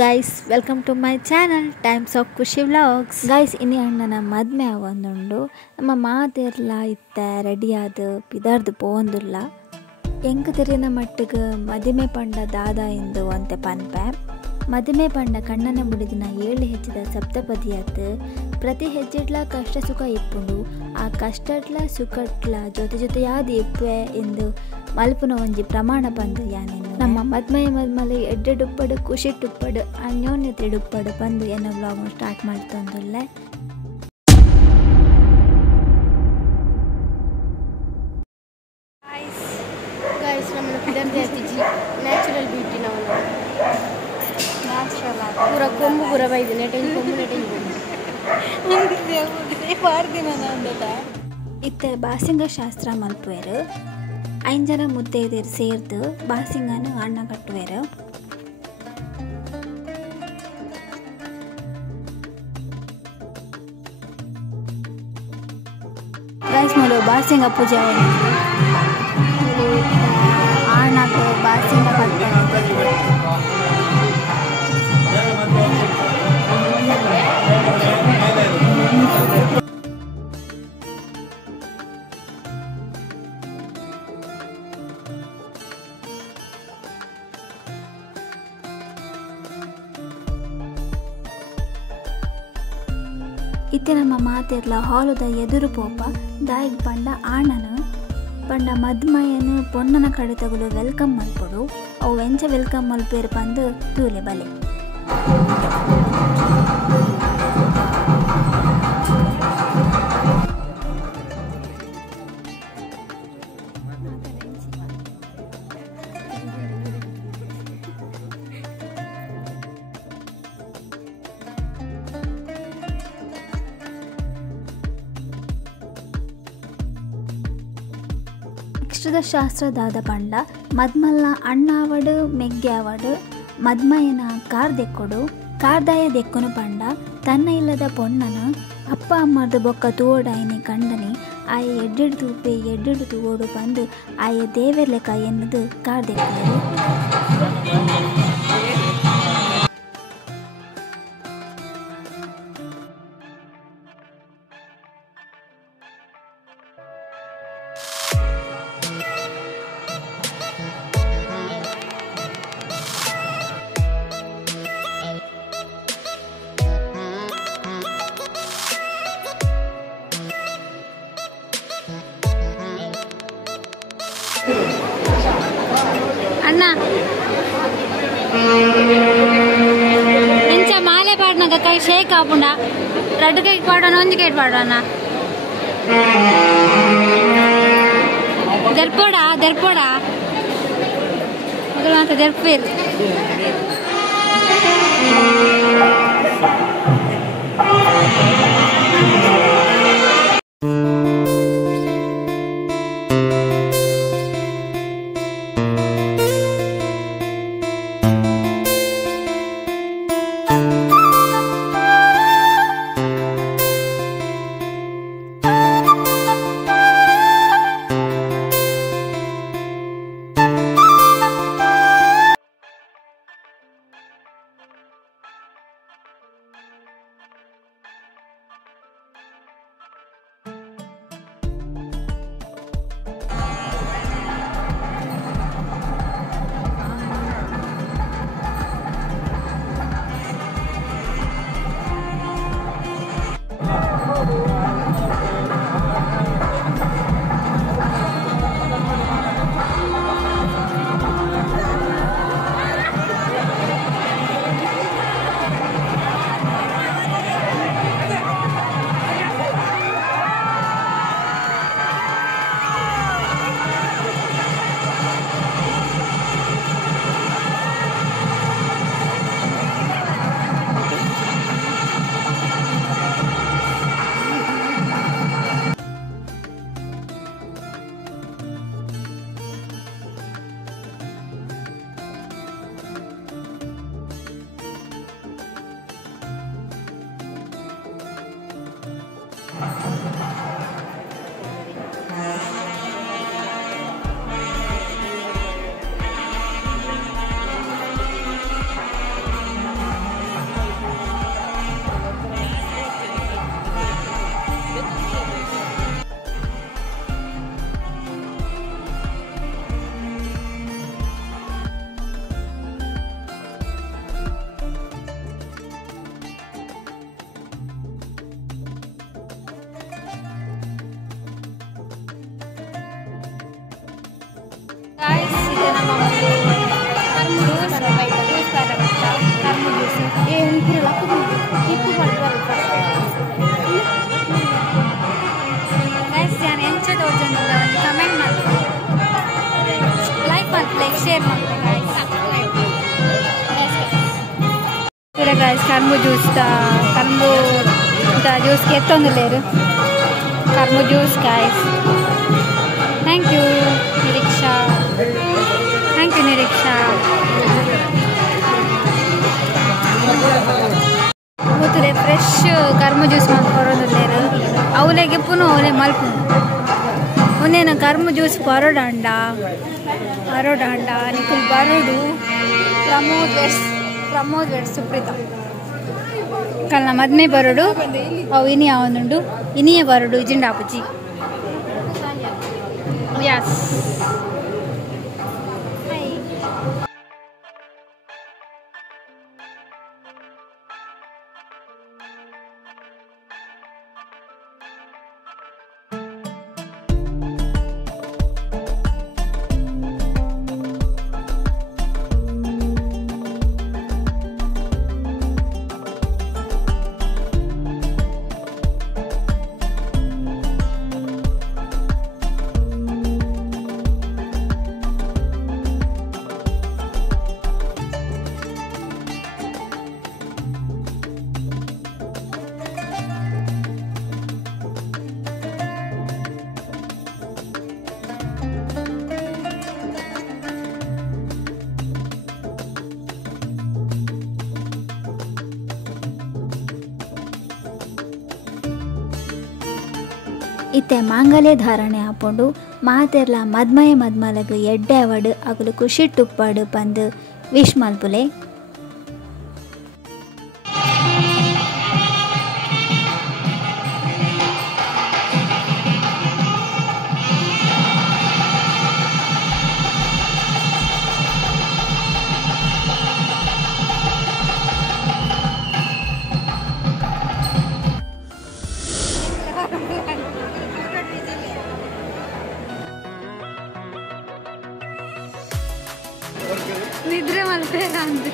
Guys, welcome to my channel times of Khushi vlogs. Guys, ಇನ್ನಿ ಅಣ್ಣನ ಮದ್ಮೆ ಆವೊಂದುಂಡು. ನಮ್ಮ ಮಾತೆರ್ಲ ಇತ್ತ ರೆಡಿ ಆದ್ ಪಿದಾರ್ದು ಪೋಂದುಲ್ಲ. ಎಂಕ್ ತೆರಿನ ಮಟ್ಟಿಗೆ ಮದಿಮೆ ಪಂಡ ದಾದ ಇಂದು ಅಂತೆ ಪನ್ಪೆ. ಮದಿಮೆ ಪಂಡ ಕಣ್ಣನ ಬುಡಿದಿನ 7 ಹೆಜ್ಜೆದ ಸಪ್ತಪದಿಯಾತ್. ಪ್ರತಿ ಹೆಜ್ಜೆಡ್ಲ ಕಷ್ಟ ಸುಖ ಇಪ್ಪುಂಡು. ಆ ಕಷ್ಟಡ್ಲ ಸುಖಟ್ಲ ಜೊತೆ ಜೊತೆಯಾದ ಇಪ್ಪೆ ಎಂದು ಮಲ್ಪುನ ಒಂಜಿ ಪ್ರಮಾಣ ಬಂದು ಯಾನೇನು ನಮ್ಮ ಮದ್ಮೆಯ ಮದ್ಮಲೆ ಎಡ್ಡೆಡುಪ್ಪಡು ಖುಷಿಟ್ಟುಪ್ಪಡು ಅನ್ಯೋನ್ಯತೆಡುಪ್ಪಡು ಬಂದು ಎನ್ನೋ ವ್ಲಾಗ್ ಸ್ಟಾರ್ಟ್ ಮಾಡ್ತಂದುಲ್ಲೆ. ಗೈಸ್ ನಮ್ಮನ್ನ ಪಿದರ್ದೆ ಆತಿಜಿ ನ್ಯಾಚುರಲ್ ಬ್ಯೂಟಿ ನಾವು ನ್ಯಾಚುರಲ್ ಪೂರ ಕೊಂಬು ಪೂರ ಬೈದು ನೆಟೆಂಜ್ ಕೊಂಬು ಪಾಡ್ದಿನ ನಂದಟ ಇತ್ತೆ ಬಾಸಿಂಗ ಶಾಸ್ತ್ರ ಮಲ್ಪುವೆರು. 5 ಜನ ಮುತ್ತೈದೆರು ಸೇರ್ದು ಬಾಸಿಂಗನ ಅಣ್ಣ ಕಟ್ಟುವೆರು. ಗೈಸ್ ಮೊದಲು ಬಾಸಿಂಗ ಪೂಜೆ ಅಣ್ಣಗ ಬಾಸಿಂಗ ಕಟ್ಟ ಇತ್ತೆ ನಮ್ಮ ಮಾತೆರ್ಲ ಹಾಲುದ ಎದುರು ಪೋಪ ದಾಯಿಗ್ ಪಂಡ ಆಣನು ಪಂಡ ಮದ್ಮಯನು ಪೊಣ್ಣನ ಕಡೆ ತಗುಲು ವೆಲ್ಕಮ್ ಮಲ್ಪೊಡು. ಅವು ಎಂಚ ವೆಲ್ಕಮ್ ಮಲ್ಪೇರು ಪಂದು ತೂಲೆ ಬಲೆ. ನೆಕ್ಸ್ಟ್ದ ಶಾಸ್ತ್ರದಾದ ಪಂಡ ಮದ್ಮಲ್ನ ಅಣ್ಣ ಅವಡು ಮೆಗ್ಗೆ ಅವಡು ಮದ್ಮಯನ ಕಾರ್ ದೆಕ್ಕೊಡು. ಕಾರ್ದಾಯ ದೆಕ್ಕನು ಪಂಡ ತನ್ನ ಇಲ್ಲದ ಪೊಣ್ಣನ ಅಪ್ಪ ಅಮ್ಮರ್ದು ಬೊಕ್ಕ ತೂವೋಡಾಯಿನಿ ಕಂಡನಿ ಆಯ ಎಡ್ಡೆಡು ತೂಪೆ ಎಡ್ಡೆಡು ತೂವೋಡು ಬಂದು ಆಯ ದೇವರ ಲೆಕ್ಕ ಎನ್ನದು ಕಾರ್ ದೆಕ್ಕರು. ಅಣ್ಣ ಎಂಚ ಮಾಲೆ ಪಾಡ್ನಾಗ ಕೈ ಶೇಕ್ ಆಪುಂಡ. 2 ಕೈ ಪಾಡೋಣ 1 ಕೈ ಪಾಡೋಣ. ದರ್ಪೋಡ ಮೊದಲು ಮಾತ್ರ ದರ್ಪೇರು. ಶೇರ್ ಮಾಡ್ತಾರೆ ಗಾಯ್ಸ್ ಕರ್ಮು ಜ್ಯೂಸ್ ಕರ್ಮು ಜ್ಯೂಸ್ಗೆ ಎತ್ತೊಂದಿಲ್ಲೇರು ಕರ್ಮು juice guys thank you Nireeksha ಗೊತ್ತಿದೆ ಫ್ರೆಶ್ ಕರ್ಮ ಜ್ಯೂಸ್ ಮಾಡ್ಕೊಡೋದಿಲ್ಲೇರು ಅವಲೆಗೆ ಪುನಃ ಅವಲೆ ಮಲ್ಪು ಒಂದೇನು ಕರ್ಮ ಜ್ಯೂಸ್ ಬರೋಡಾಂಡ ನಿಖಿಲ್ ಬರೋಡು ಪ್ರಮೋದ್ ವೆಡ್ಸ್ ಸುಪ್ರೀತ ಕಲ್ನ ಮದ್ಮೆ ಬರೋಡು ಅವು ಇನಿ ಅವನುಂಡು ಇನಿಯೇ ಬರೋಡು ಇಜಿಂಡಾಪುಜಿ ಯಸ್ ಇತ್ತೆ ಮಾಂಗಲ್ಯ ಧಾರಣೆ ಹಾಕೊಂಡು ಮಾತೆರ್ಲ ಮದ್ಮಲಗ್ ಎಡ್ಡೆ ಅವಡು ಅಗಲು ಖುಷಿ ಟುಪ್ಪಡು ಪಂದು ವಿಶ್ ಮಲ್ಪುಲೆ ನಿದ್ರೆ ಮಲ್ಪೇರ ಅಂದು